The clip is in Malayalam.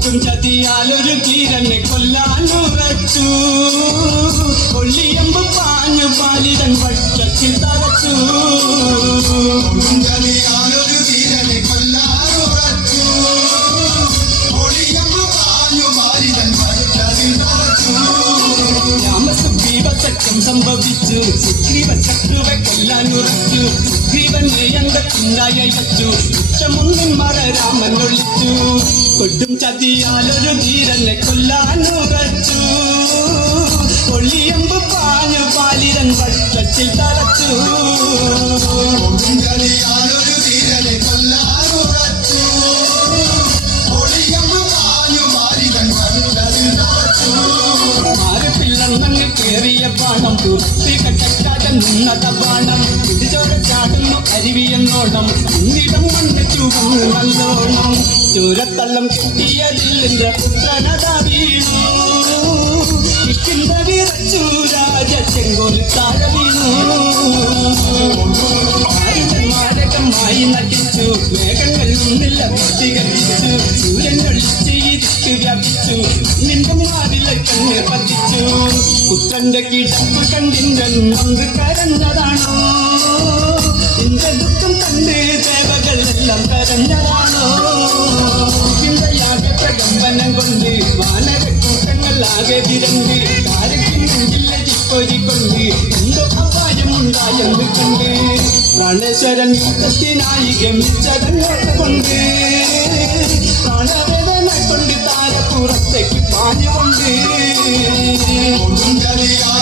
ഒട്ടും ചതിയാലൊരു തീരനെ കൊല്ലാനുറച്ചു കൊള്ളിയമ്പ് പാഞ്ഞു പാലിതൻ വട്ടത്തിൽ തറച്ചു രാമസുഗ്രീവസഖ്യം സംഭവിച്ചു. സുഗ്രീവ ശത്രുവെ കൊല്ലാനുറച്ചു സുഗ്രീവന്റെ അംഗത്തിനായി അയച്ചു ഉച്ചമുന്നിൻ മറ രാമൻ ഒളിച്ചു. കൊടും ചതിയാലൊരു ധീരനെ കൊല്ലാനുറച്ചു ബാണം തുറത്തി കട്ടക്കാതെ നിന്നത ബാണം ഇടിച്ചോര ചാടുന്നു അരുവിയെന്നോണം ഇന്നിടം മണ്ണ് ചൂടും നല്ലോണം. ചൂരത്തള്ളം കിട്ടിയതില്ലെന്റെ പുത്രനതാ വീണു. കിഷ്കിന്ത വിറച്ചു രാജ ചെങ്കോൽ താഴ വീണു. മാരകമായി നടിച്ചു. വേഗങ്ങൾ ഒന്നില്ല തികച്ചു സൂര്യൻ ഒളിച്ച് വ്യാപിച്ചു. നിന്റെ മാറിലെ കണ്ണ് പതിച്ചു. പുത്തന്റെ കിടപ്പ് കണ്ടിന്റെ നൊന്ത് കരഞ്ഞതാണോ? നിന്റെ ദുഃഖം കണ്ട് ദേവകൾ എല്ലാം കരഞ്ഞതാണോ? ചിന്തയാകെ പ്രകമ്പനം കൊണ്ട് വാനര കൂട്ടങ്ങൾ ആകെ വിരണ്ട്. താരയ്ക്കും നെഞ്ചില്ല ചിപ്പൊരിക്കൊണ്ട് എന്തോ അപായമുണ്ടായെന്ന് കണ്ട്. പ്രാണേശ്വരൻ യുദ്ധത്തിനായി ഗമിച്ചതങ്ങോട്ട് കൊണ്ട് പ്രാണവേദന Nunca me